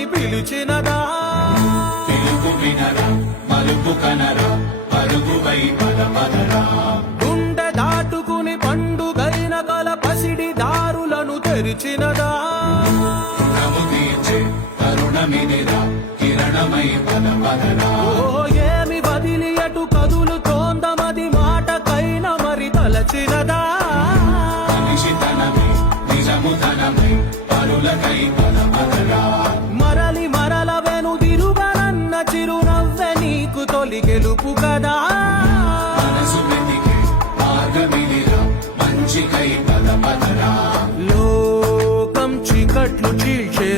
అని పిలిచినదా పిలుపు వినరా మలుపు కనరా పరుగువై పద పదరా గుండె దాటుకుని పండుగైన కల పసిడి దారులను తెరిచినదా రుణము తీర్చే కరుణమిదిరా కిరణమై పద పదరా ఓ ఏమి వదిలి అటు కదులుతోందమది మాటకైన మరి తలచినదా మనిషితనమై నిజముతనమై పరులకై పద పదరా మరలి మరల వెనుదిరుగనన్న చిరునవ్వె నీకు తొలి గెలుపు కదా మనసు వెతికే మార్గమిదిరా మంచికై పద పదరా లోకం చీకట్లు చీల్చే